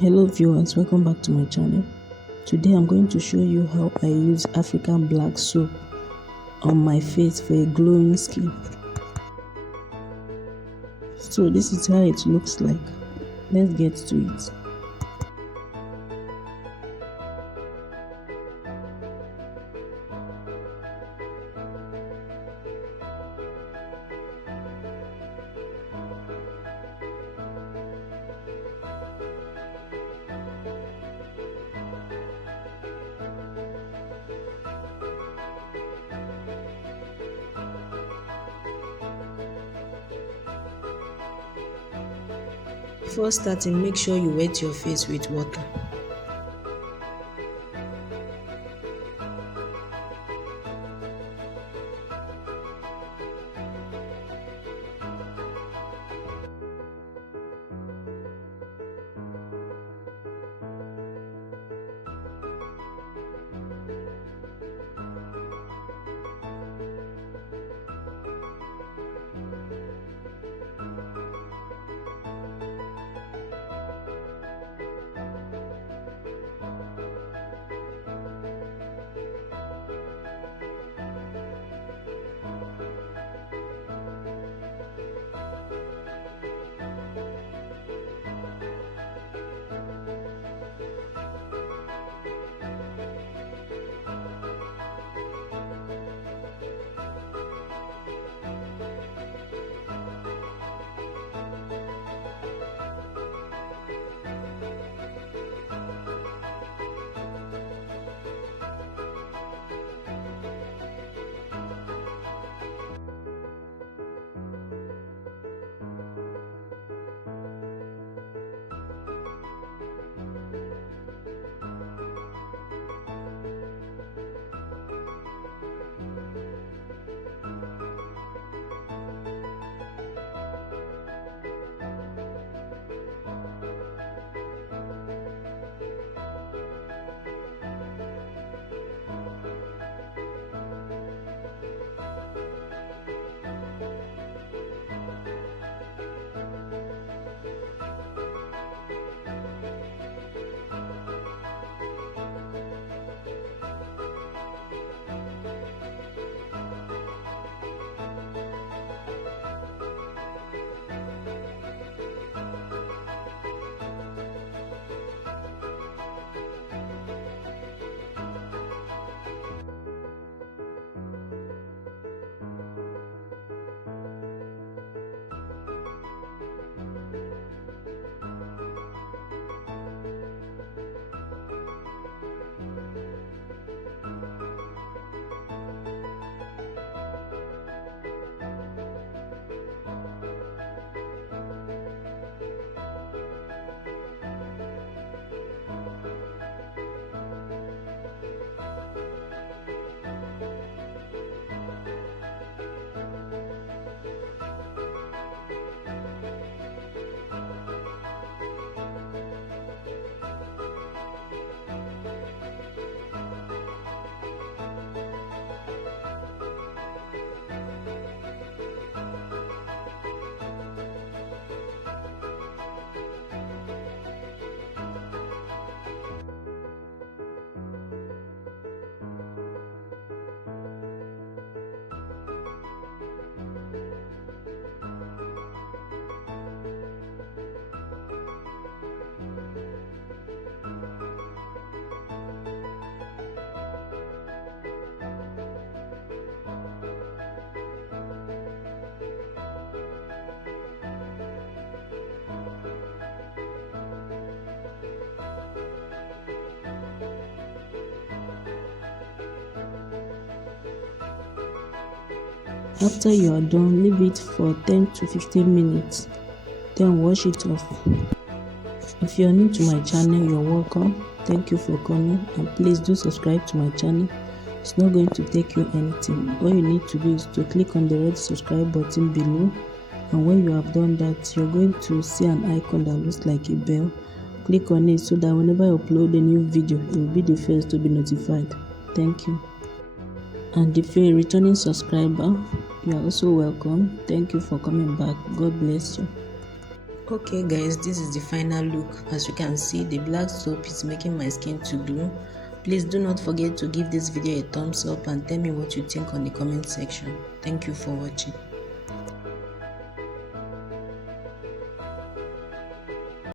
Hello viewers, welcome back to my channel. Today I'm going to show you how I use African black soap on my face for a glowing skin. So this is how it looks like. Let's get to it. Before starting, make sure you wet your face with water. After you are done, leave it for 10 to 15 minutes, then wash it off. If you are new to my channel, you're welcome. Thank you for coming, and please do subscribe to my channel. It's not going to take you anything. All you need to do is to click on the red subscribe button below, and when you have done that, you're going to see an icon that looks like a bell. Click on it so that whenever I upload a new video, you'll be the first to be notified. Thank you. And if you're a returning subscriber, you are also welcome. Thank you for coming back. God bless you. Okay guys, this is the final look. As you can see, the black soap is making my skin to glow. Please do not forget to give this video a thumbs up and tell me what you think on the comment section. Thank you for watching.